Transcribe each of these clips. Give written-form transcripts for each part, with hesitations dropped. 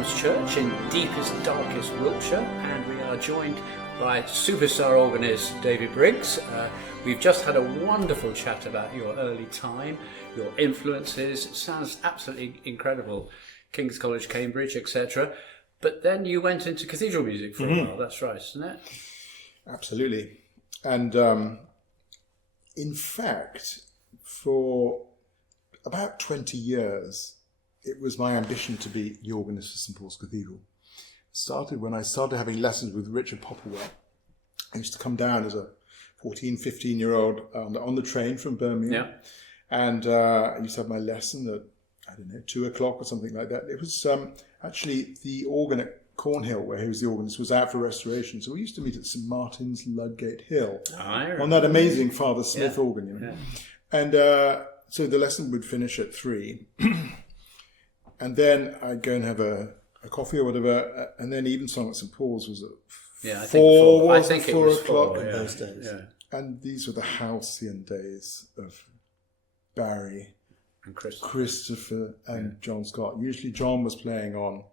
William's Church in deepest, darkest Wiltshire, and we are joined by superstar organist David Briggs. We've just had a wonderful chat about your early time, your influences. It sounds absolutely incredible. King's College, Cambridge, etc. But then you went into cathedral music for a while. That's right, isn't it? Absolutely. And in fact, for about 20 years, it was my ambition to be the organist of St Paul's Cathedral. It started when I started having lessons with Richard Popplewell. I used to come down as a 14, 15-year-old on the train from Birmingham. Yeah. And I used to have my lesson at, 2 o'clock or something like that. It was actually the organ at Cornhill, where he was the organist, was out for restoration. So we used to meet at St Martin's, Ludgate Hill, on that amazing Father Smith organ. You know? And so the lesson would finish at 3. And then I'd go and have a coffee or whatever, and then Evensong at St Paul's was at 4 o'clock in those days. Yeah. And these were the halcyon days of Barry and Christopher and John Scott. Usually John was playing on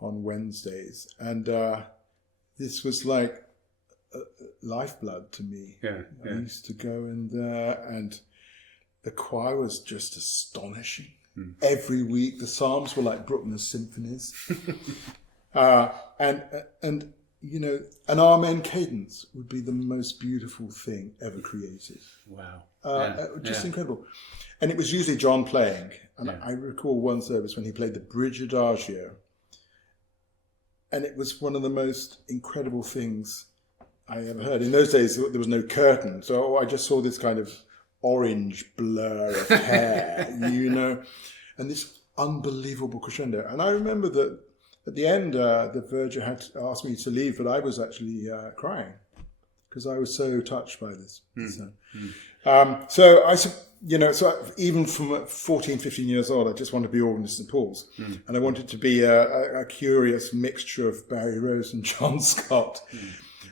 Wednesdays, and this was like lifeblood to me. I used to go in there, and the choir was just astonishing. Every week, the psalms were like Bruckner's symphonies, and you know, an amen cadence would be the most beautiful thing ever created. Wow! Just incredible. And it was usually John playing, and I recall one service when he played the Bridge Adagio, and it was one of the most incredible things I ever heard. In those days, there was no curtain, so I just saw this kind of orange blur of hair, you know, and this unbelievable crescendo. And I remember that at the end, the Verger had asked me to leave, but I was actually crying because I was so touched by this. So even from 14, 15 years old, I just wanted to be organist at St Paul's. And I wanted to be a curious mixture of Barry Rose and John Scott.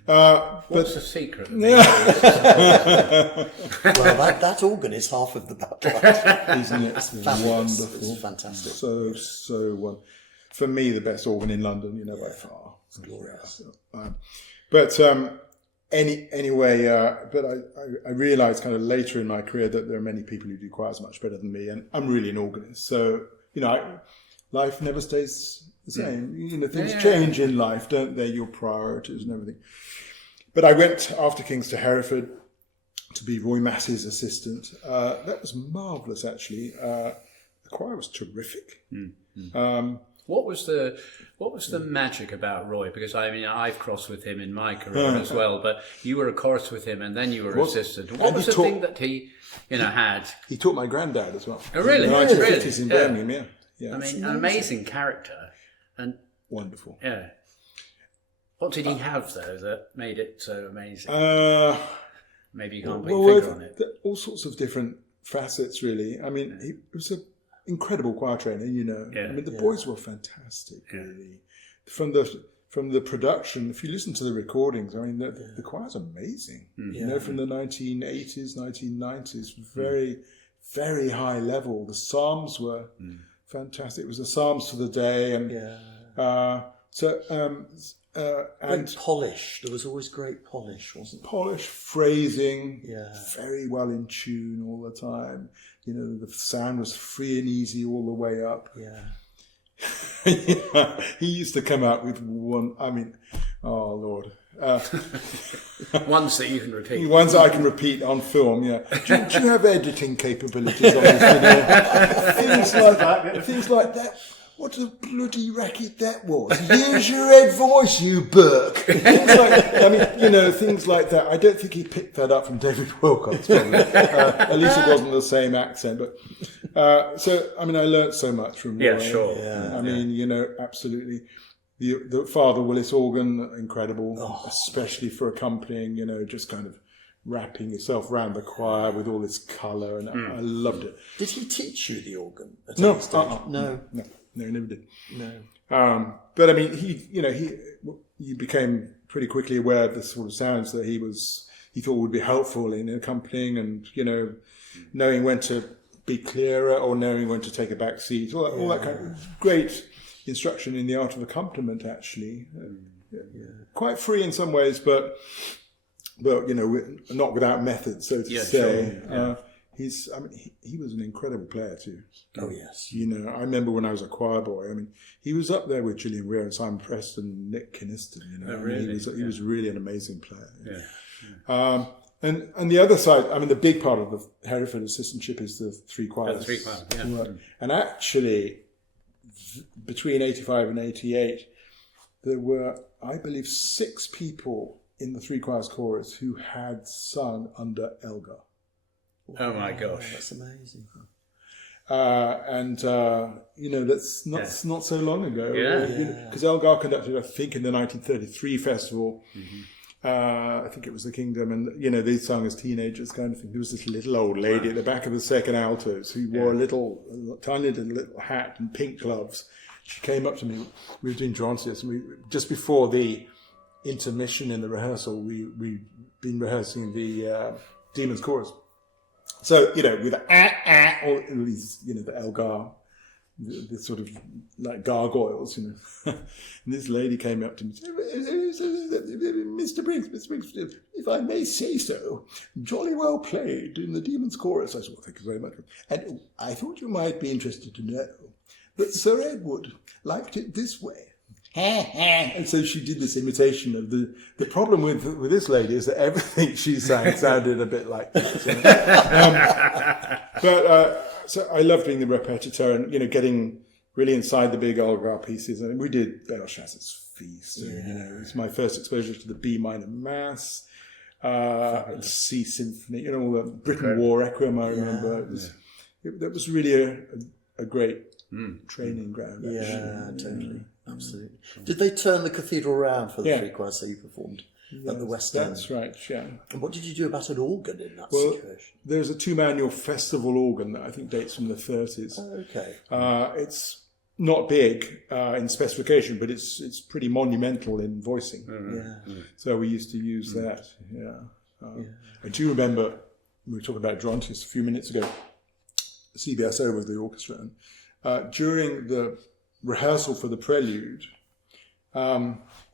What's the secret? Well, that organ is half of the battle. Isn't it? It's wonderful. It's fantastic. So wonderful. For me, the best organ in London, you know, by far. It's glorious. But I realised kind of later in my career that there are many people who do choirs much better than me, and I'm really an organist. So, you know, life never stays the same. You know, things change in life, don't they? Your priorities and everything. But I went after King's to Hereford to be Roy Massey's assistant. That was marvellous, actually. The choir was terrific. What was the magic about Roy? Because I mean, I've crossed with him in my career as well. But you were a chorus with him, and then you were assistant. What was the thing that he, had? He taught my granddad as well. Oh, really? In the 1950s in Birmingham. Yeah. I mean, an amazing character and wonderful. Yeah. What did he have though that made it so amazing? Maybe you can't put your finger on it. All sorts of different facets, really. I mean, he was an incredible choir trainer, you know. I mean, the boys were fantastic, really. From the production, if you listen to the recordings, I mean, the choir's amazing. You know, from the 1980s, 1990s, very, very high level. The psalms were fantastic. It was the psalms for the day, and great polish. There was always great polish, wasn't there? Polish, phrasing, very well in tune all the time. You know, the sound was free and easy all the way up. He used to come out with one, I mean, oh Lord. Ones that you can repeat. Ones that I can repeat on film, Do you have editing capabilities on this? Things like that. What a bloody racket that was. Use your head voice, you Burke. Things like that. I don't think he picked that up from David Wilcox, probably. At least it wasn't the same accent. But I learnt so much from Roy. Absolutely. The Father Willis organ, incredible, especially for accompanying, just kind of wrapping yourself around the choir with all this colour, and I loved it. Did he teach you the organ at No. any stage? No, he never did. No. But I mean, he became pretty quickly aware of the sort of sounds that he thought would be helpful in accompanying, and knowing when to be clearer or knowing when to take a back seat, all that kind of great instruction in the art of accompaniment, actually. Quite free in some ways, but not without method, so to say. Sure. He was an incredible player too. Oh yes. I remember when I was a choir boy. He was up there with Gillian Weir and Simon Preston, Nick Kynaston. Oh, really? He was really an amazing player. Yeah. And the other side, the big part of the Hereford assistantship is the three choirs. The three choirs, yeah. And actually, between 85 and 88, there were, I believe, 6 people in the three choirs chorus who had sung under Elgar. Oh my gosh, that's amazing. That's not so long ago. Because Elgar conducted, I think, in the 1933 festival. I think it was the Kingdom, and they sung as teenagers, kind of thing. There was this little old lady at the back of the second altos who wore a tiny little hat and pink gloves. She came up to me. We were doing Drontius, and just before the intermission in the rehearsal, we'd been rehearsing the Demon's Chorus. So, with all these, the Elgar, the sort of like gargoyles, And this lady came up to me and said, Mr. Briggs, if I may say so, jolly well played in the Demon's Chorus. I said, well, thank you very much. And I thought you might be interested to know that Sir Edward liked it this way. And so she did this imitation of the problem with this lady is that everything she sang sounded a bit like this. So I love doing the repetiteur and getting really inside the big Elgar pieces. And we did Belshazzar's Feast. It was my first exposure to the B minor Mass, C Symphony, all the Britain War Requiem. I remember that was really a great training ground. Yeah, totally. Absolutely. Did they turn the cathedral around for the three choirs that you performed at the West End? That's right, yeah. And what did you do about an organ in that situation? There's a 2-manual festival organ that I think dates from the 30s. Oh, okay. It's not big in specification, but it's pretty monumental in voicing. So we used to use that, I do remember, we were talking about Drontius a few minutes ago, CBSO was the orchestra, and during the rehearsal for the prelude,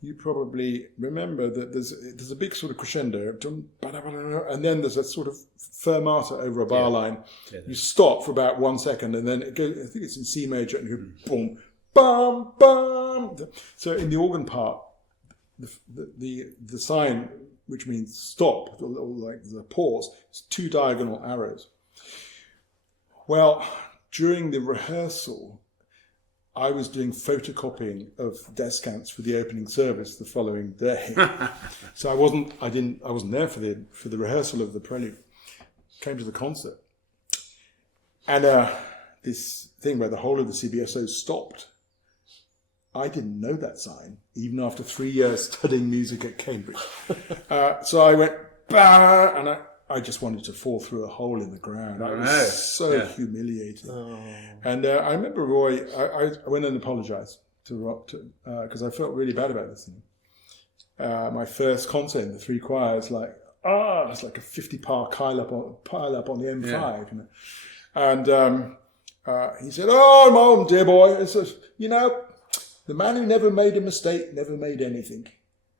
you probably remember that there's a big sort of crescendo, and then there's a sort of fermata over a bar line. You stop for about 1 second, and then it goes, I think it's in C major, and you go boom, bum, bum. So in the organ part, the sign, which means stop, or like the pause, it's 2 diagonal arrows. Well, during the rehearsal, I was doing photocopying of descants for the opening service the following day. So I wasn't there for the rehearsal of the prelude. Came to the concert. And this thing where the whole of the CBSO stopped. I didn't know that sign, even after 3 years studying music at Cambridge. So I went, bah, and I just wanted to fall through a hole in the ground. I was so humiliated. And I remember Roy, I went and apologised to Rob because I felt really bad about this thing. My first concert in the three choirs, it's like a 50-par pile up on the M5. And he said, "Oh, Mom, dear boy, it's the man who never made a mistake never made anything."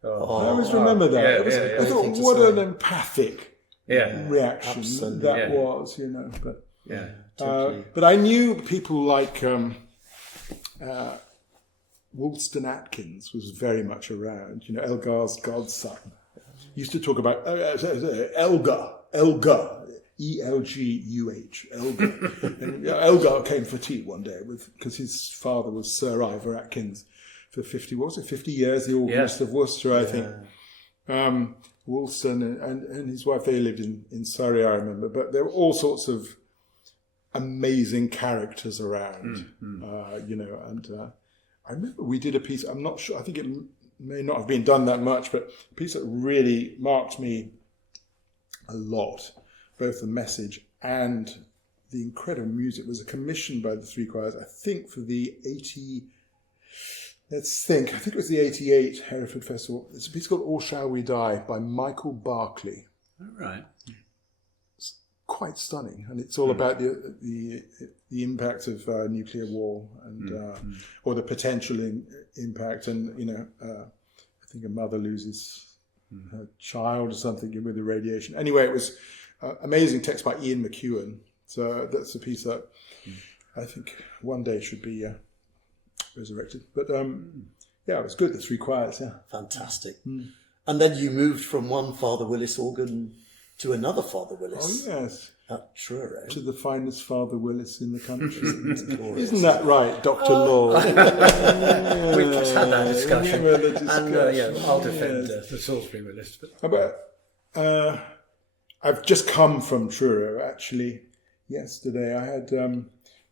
I always remember that. I thought, what an empathic reaction that was, But totally. But I knew people like Woolston Atkins was very much around. Elgar's godson. Used to talk about Elgar, E-L-G-U-H, Elgar. And Elgar came for tea one day because his father was Sir Ivor Atkins for 50 years, the organist of Worcester, I think. Woolston and his wife, they lived in Surrey, I remember. But there were all sorts of amazing characters around, and I remember we did a piece, I'm not sure, I think it may not have been done that much, but a piece that really marked me a lot, both the message and the incredible music, was a commission by the three choirs, I think for the 80... I think it was the 88 Hereford Festival. It's a piece called All Shall We Die by Michael Barclay. All right. quite stunning, and it's all about the impact of nuclear war and or the potential impact, and I think a mother loses her child or something with the radiation. Anyway, it was amazing text by Ian McEwan. So that's a piece that I think one day should be resurrected. But it was good. The three choirs, Fantastic. And then you moved from one Father Willis organ to another Father Willis. Oh yes, at Truro. To the finest Father Willis in the country. Glorious. Isn't that right, Dr. Law? We've just had that discussion. And I'll defend the Salisbury Willis. But I've just come from Truro, actually. Yesterday I had...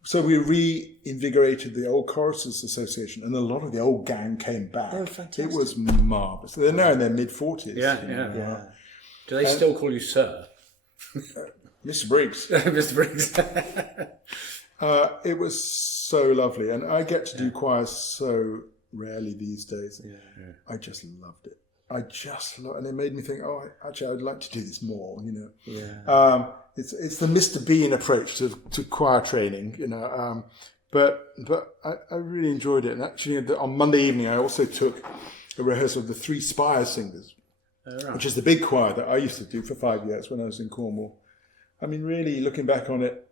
so we reinvigorated the old Choristers Association, and a lot of the old gang came back. Oh, fantastic. It was marvellous. They're now in their mid-40s. Yeah. Do they still call you Sir? Mr. Briggs. Mr. Briggs. It was so lovely, and I get to do choirs so rarely these days. I just loved it. And it made me think, actually, I'd like to do this more, It's the Mr. Bean approach to choir training, but I really enjoyed it. And actually, on Monday evening, I also took a rehearsal of the Three Spires Singers, which is the big choir that I used to do for 5 years when I was in Cornwall. I mean, really, looking back on it,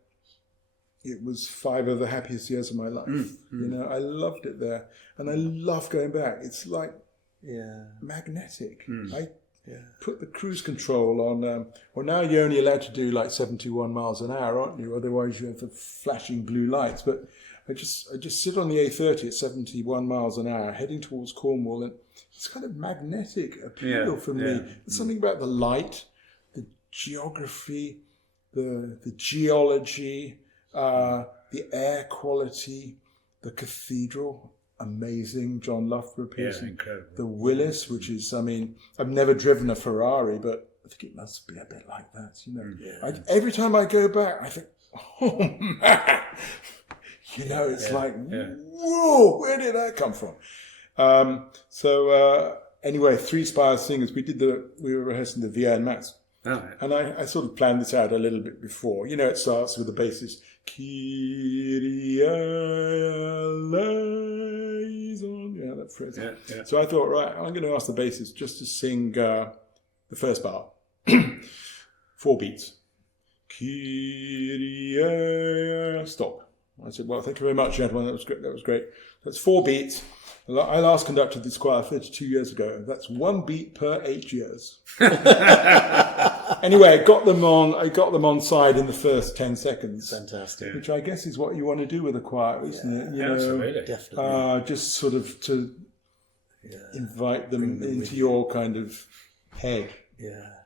it was 5 of the happiest years of my life. I loved it there, and I love going back. It's like magnetic. I put the cruise control on. Now you're only allowed to do like 71 miles an hour, aren't you? Otherwise you have the flashing blue lights. But I just sit on the A30 at 71 miles an hour, heading towards Cornwall, and it's kind of magnetic appeal for me. There's something about the light, the geography, the geology, the air quality, the cathedral. Amazing, John Loughborough piece. Incredible. The Willis, which is, I've never driven a Ferrari, but I think it must be a bit like that, every time I go back, I think, oh man, it's like, whoa, where did that come from? Anyway, Three Spires Singers, we were rehearsing the Vienna Mass. And I sort of planned this out a little bit before. It starts with the bassist, Kyrie eleison. That phrase. So I thought, right, I'm going to ask the bassist just to sing the first bar. 4 beats. Kyrie, stop. I said, well, thank you very much, gentlemen. That was great. That's 4 beats. I last conducted this choir 32 years ago. That's 1 beat per 8 years. Anyway, I got them on side in the first 10 seconds. Fantastic. Which I guess is what you want to do with a choir, isn't it? Absolutely. Definitely. Just sort of to invite them into your kind of head.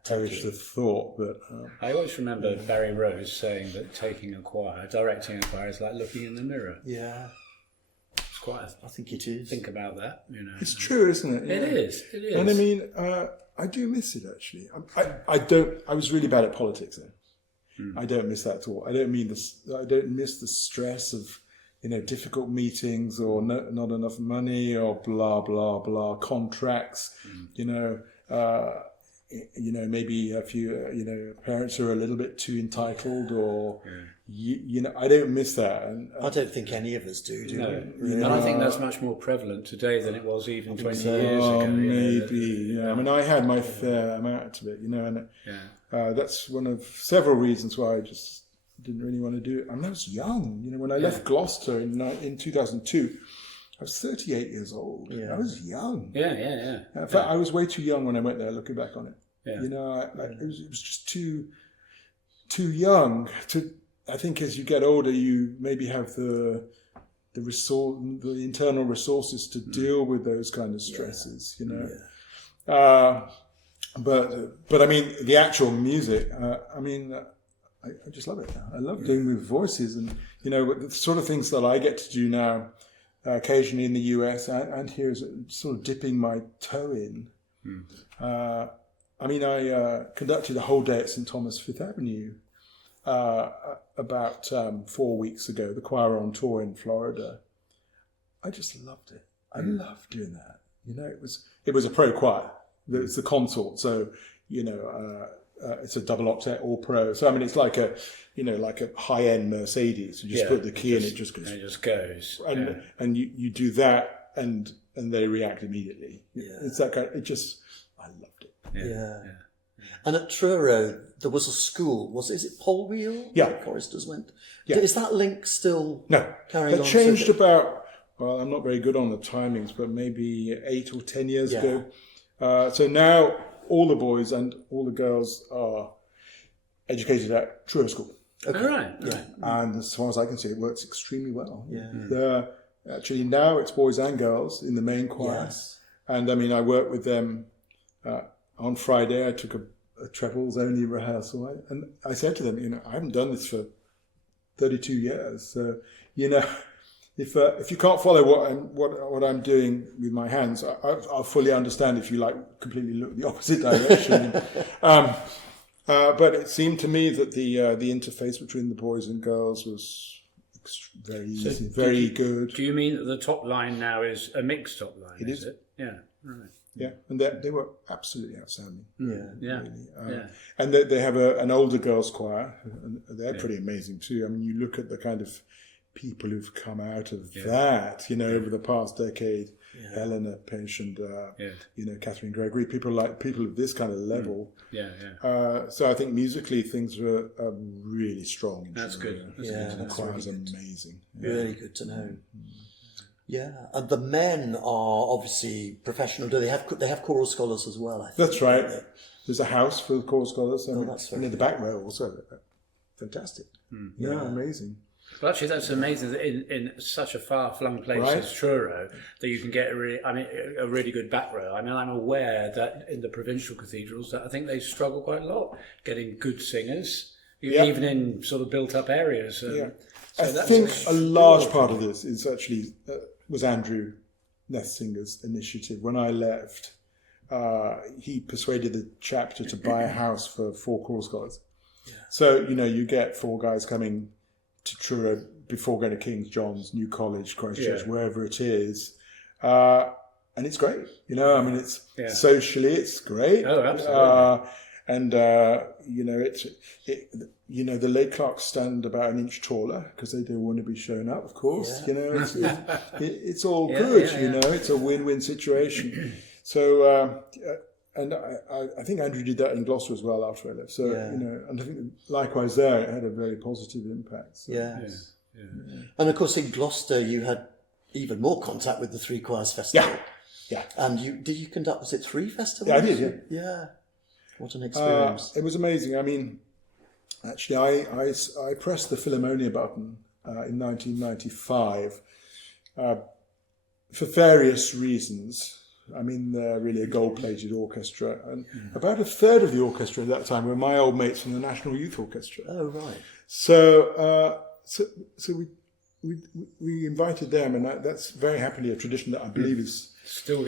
Perish the thought. But I always remember Barry Rose saying that directing a choir is like looking in the mirror. I think it is. Think about that, It's true, isn't it? It is. And I do miss it, actually. I was really bad at politics then. I don't miss that at all. I don't miss the stress of, difficult meetings or not enough money or blah, blah, blah, contracts, maybe a few, parents are a little bit too entitled or, I don't miss that. And, I don't think any of us do we? And I think that's much more prevalent today than it was even 20 years ago. Maybe, I had my fair amount of it, and that's one of several reasons why I just didn't really want to do it. I was young, when I left Gloucester in 2002. I was 38 years old. I was young. In fact, I was way too young when I went there, looking back on it. It was just too young to. I think as you get older, you maybe have the internal resources to deal with those kind of stresses. But the actual music. I just love it. I love doing with voices, and the sort of things that I get to do now. Occasionally in the US and here is sort of dipping my toe in. I conducted a whole day at St Thomas Fifth Avenue about 4 weeks ago, the choir on tour in Florida. I just loved it. I loved doing that. It was a pro choir. It's the consort, so it's a double octet All Pro. So I mean, it's like a high-end Mercedes. You just put the key in, it just goes. And it just goes. And you do that, and they react immediately. Yeah. It's that kind of, I loved it. Yeah. And at Truro, there was a school. Is it Polwheel? Yeah. Where choristers went. Yeah. Is that link still carrying on? It changed about, well, I'm not very good on the timings, but maybe 8 or 10 years ago. So now all the boys and all the girls are educated at Truro School. Okay. All right. And as far as I can see, it works extremely well. Yeah. Actually, now it's boys and girls in the main choir. Yes. And I mean, I worked with them on Friday. I took a trebles only rehearsal, and I said to them, I haven't done this for 32 years. So, if you can't follow what I'm doing with my hands, I'll fully understand if you completely look the opposite direction. But it seemed to me that the interface between the boys and girls was very easy, very good. Do you mean that the top line now is a mixed top line? It is. Yeah. Right. Yeah, and they were absolutely outstanding. Yeah. Really. And they have an older girls' choir, and they're pretty amazing too. I mean, you look at the kind of people who've come out of that, over the past decade. Helena Pinch and Catherine Gregory, people of this kind of level. So I think musically things are really strong. That's good. The choir's amazing. Really good to know. Yeah, and the men are obviously professional. Do they have choral scholars as well? I think. That's right. There's a house for the choral scholars. That's and in the back row also. Fantastic. Yeah, amazing. Well, actually, that's amazing that in such a far-flung place as Truro that you can get a really good back row. I mean, I'm aware that in the provincial cathedrals, that I think they struggle quite a lot getting good singers, even in sort of built-up areas. So I think a large part of this is actually was Andrew Nessinger's initiative. When I left, he persuaded the chapter to buy a house for 4 choral scholars. Yeah. So, you get 4 guys coming to Truro before going to King's John's, New College, Christchurch, wherever it is. And it's great. I mean, it's socially, it's great. Oh, absolutely. The lay clerks stand about an inch taller because they don't want to be shown up, of course. It's all good, it's a win-win situation. So, and I think Andrew did that in Gloucester as well after I left. So, and I think likewise there, it had a very positive impact. So. Yes. Yeah. And of course, in Gloucester, you had even more contact with the Three Choirs Festival. Yeah. And did you conduct, was it 3 festivals? Yeah, I did, Yeah. What an experience. It was amazing. I mean, actually, I pressed the Philharmonia button in 1995 for various reasons. I mean, they're really a gold-plated orchestra, and about a third of the orchestra at that time were my old mates from the National Youth Orchestra. Oh, right. So we invited them, and that's very happily a tradition that I believe is still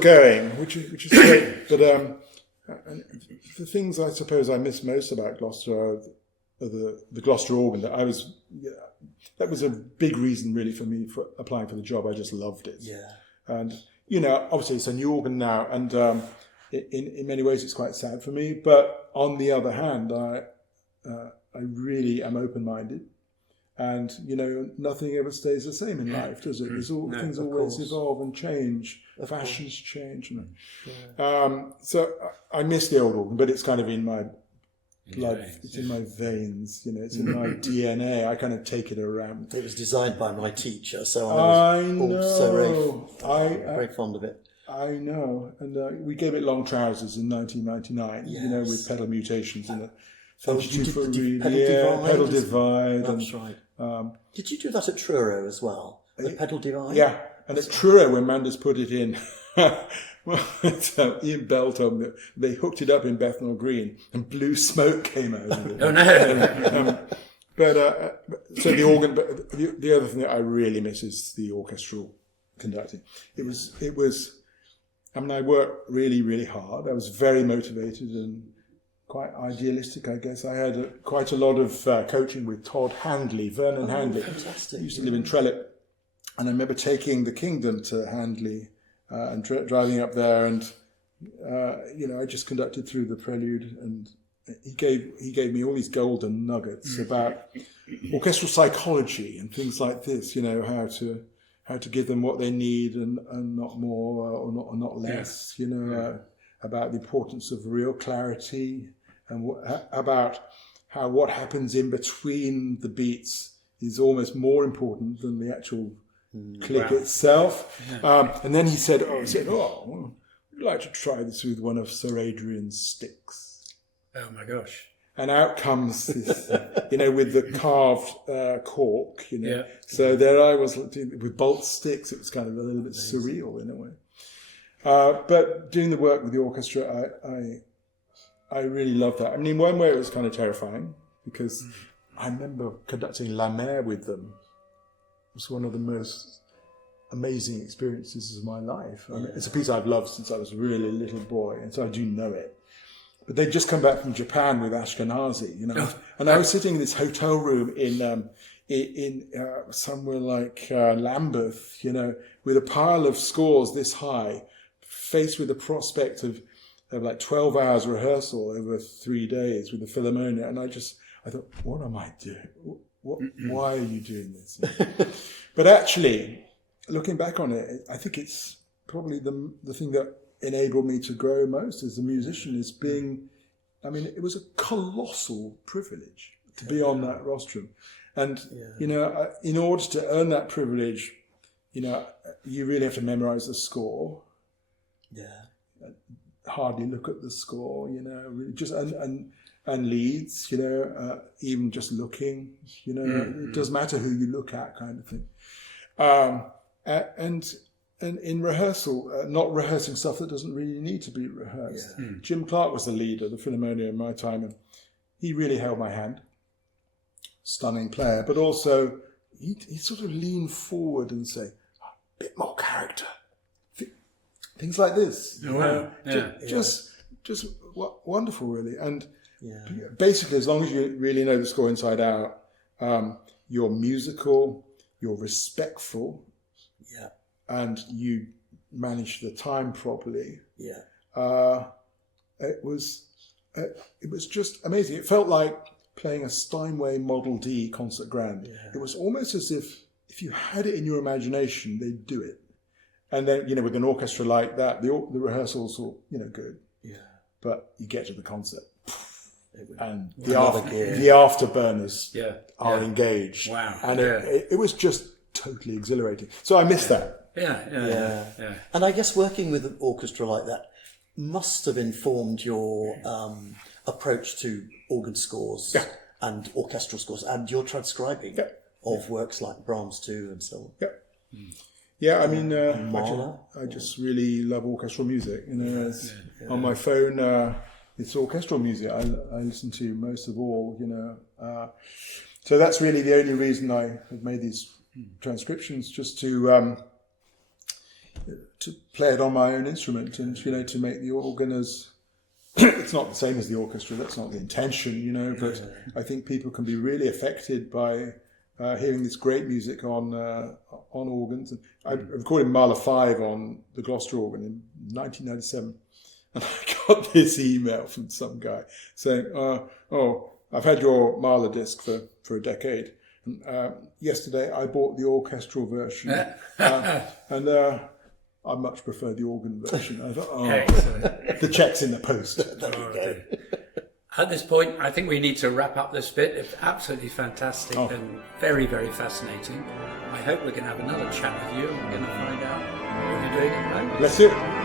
going, which is great. But and the things I suppose I miss most about Gloucester are the Gloucester organ. That was a big reason really for me for applying for the job. I just loved it. Yeah. And obviously it's a new organ now, and in many ways it's quite sad for me. But on the other hand, I really am open-minded, and nothing ever stays the same in life, does it? Things always evolve and change. Fashions change. So I miss the old organ, but it's kind of in my blood. It's in my veins. It's in my DNA. I kind of take it around. It was designed by my teacher, so I was also very fond of it. I know, and we gave it long trousers in 1999. Yes. With pedal mutations in it. Pedal divide. That's right. Did you do that at Truro as well? The pedal divide? Yeah, and at Truro, when Manders put it in, Ian Bell told me that they hooked it up in Bethnal Green and blue smoke came out of it. Oh no! So the organ, but the other thing that I really miss is the orchestral conducting. It was. I mean, I worked really, really hard. I was very motivated and quite idealistic, I guess. I had quite a lot of coaching with Vernon Handley. Fantastic. He used to live in Trellick. And I remember taking the Kingdom to Handley and driving up there, and I just conducted through the prelude, and he gave me all these golden nuggets about orchestral psychology and things like this. You know, how to give them what they need and not more or not less. You know, about the importance of real clarity and about how what happens in between the beats is almost more important than the actual click itself. And then he said, well, would you like to try this with one of Sir Adrian's sticks? Oh my gosh. And out comes this, you know, with the carved cork, you know. So there I was with bolt sticks. It was kind of a little bit surreal in a way. But doing the work with the orchestra, I really loved that. I mean, in one way it was kind of terrifying because I remember conducting La Mer with them. It was one of the most amazing experiences of my life. I mean, it's a piece I've loved since I was a really little boy, and so I do know it. But they'd just come back from Japan with Ashkenazi, you know, and I was sitting in this hotel room in somewhere like Lambeth, you know, with a pile of scores this high, faced with the prospect of like 12 hours rehearsal over 3 days with the Philharmonia, and I thought, what am I doing? Why are you doing this? But actually, looking back on it, I think it's probably the thing that enabled me to grow most as a musician is being, I mean, it was a colossal privilege to be on that rostrum. And, you know, in order to earn that privilege, you know, you really have to memorize the score. Hardly look at the score, you know, really just, and leads, you know, even just looking, you know, it doesn't matter who you look at kind of thing. And in rehearsal, not rehearsing stuff that doesn't really need to be rehearsed. Jim Clark was the leader of the Philharmonia in my time, and he really held my hand. Stunning player, but also he'd sort of lean forward and say, a bit more character. Things like this. Just wonderful, really. And basically, as long as you really know the score inside out, you're musical, you're respectful, and you manage the time properly. It was just amazing. It felt like playing a Steinway Model D concert grand. It was almost as if you had it in your imagination, they'd do it. And then, you know, with an orchestra like that, the rehearsals were, you know, good. But you get to the concert, and the afterburners are engaged. Wow. And it was just totally exhilarating. So I missed that. And I guess working with an orchestra like that must have informed your approach to organ scores and orchestral scores and your transcribing of works like Brahms too and so on. Yeah, I mean, I just really love orchestral music. You know, on my phone, it's orchestral music I listen to most of all. You know, so that's really the only reason I have made these transcriptions, just to play it on my own instrument, and you know, to make the organ as it's not the same as the orchestra. That's not the intention, you know. But I think people can be really affected by hearing this great music on organs. And I recorded Mahler 5 on the Gloucester organ in 1997, and I got this email from some guy saying, "Oh, I've had your Mahler disc for a decade. And, yesterday I bought the orchestral version, and I much prefer the organ version." I thought, the check's in the post. There you go. At this point, I think we need to wrap up this bit. It's absolutely fantastic and very, very fascinating. I hope we can have another chat with you, and we're going to find out what you're doing at the moment. Let's do it.